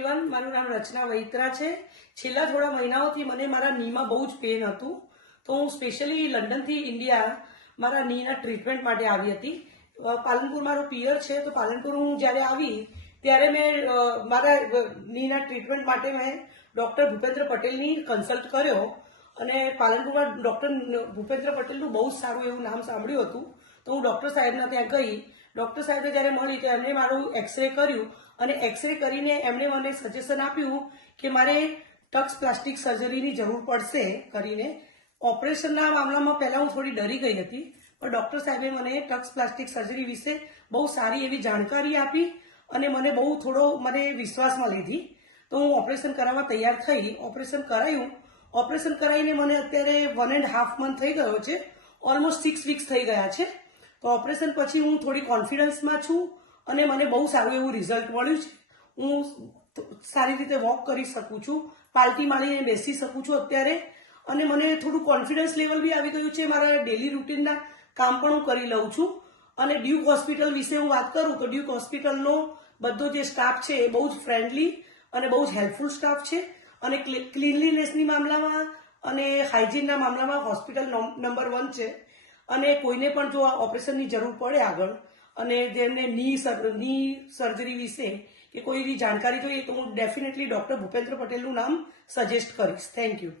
Everyone મારું નામ રચના વૈત્રા છે. છેલ્લા થોડા મહિનાઓથી મને મારા નીમાં બહુ જ પેન હતું. તો હું સ્પેશિયલી લંડનથી ઇન્ડિયા મારા નીના ટ્રીટમેન્ટ માટે આવી હતી. પાલનપુર મારો પિયર છે, તો પાલનપુર હું જ્યારે આવી, ત્યારે મેં મારા નીના ટ્રીટમેન્ટ માટે મેં ડૉક્ટર ભૂપેન્દ્ર પટેલની કન્સલ્ટ કર્યો. અને પાલનપુરમાં ડૉક્ટર ભૂપેન્દ્ર પટેલનું બહુ સારું એવું નામ સાંભળ્યું હતું. તો હું ડૉક્ટર સાહેબના ત્યાં ગઈ. ડૉક્ટર સાહેબે જ્યારે મળી તો એમણે મારું એક્સરે કર્યું. અને એક્સરે કરીને એમણે મને સજેશન આપ્યું કે મારે ટક્સ પ્લાસ્ટિક સર્જરીની જરૂર પડશે કરીને. ઓપરેશનના મામલામાં પહેલાં હું થોડી ડરી ગઈ હતી, પણ ડૉક્ટર સાહેબે મને ટક્સ પ્લાસ્ટિક સર્જરી વિશે બહુ સારી એવી જાણકારી આપી અને મને બહુ થોડો મને વિશ્વાસમાં લીધી. તો હું ઓપરેશન કરાવવા તૈયાર થઈ. ઓપરેશન કરાયું ઓપરેશન કરાવીને મને અત્યારે વન એન્ડ હાફ મંથ થઈ ગયો છે. ઓલમોસ્ટ સિક્સ વીક્સ થઈ ગયા છે. તો ઓપરેશન પછી હું થોડી કોન્ફિડન્સમાં છું અને મને બહુ સારું એવું રિઝલ્ટ મળ્યું છે. હું સારી રીતે વોક કરી શકું છું, પાલટી મારીને બેસી શકું છું અત્યારે. અને મને થોડું કોન્ફિડન્સ લેવલ બી આવી ગયું છે મારા ડેલી રૂટીનના કામ પણ હું કરી લઉં છું. અને ડ્યુક હોસ્પિટલ વિશે હું વાત કરું તો ડ્યુક હોસ્પિટલનો બધો જે સ્ટાફ છે એ બહુ જ ફ્રેન્ડલી અને બહુ જ હેલ્પફુલ સ્ટાફ છે. અને ક્લીનલીનેસની મામલામાં અને હાઇજીનના મામલામાં હોસ્પિટલ નંબર વન છે. અને કોઈને પણ જો આ ઓપરેશનની જરૂર પડે આગળ, અને જેમને ની ની સર્જરી વિશે કે કોઈ એવી જાણકારી જોઈએ, તો હું ડેફિનેટલી ડૉક્ટર ભૂપેન્દ્ર પટેલનું નામ સજેસ્ટ કરીશ. Thank you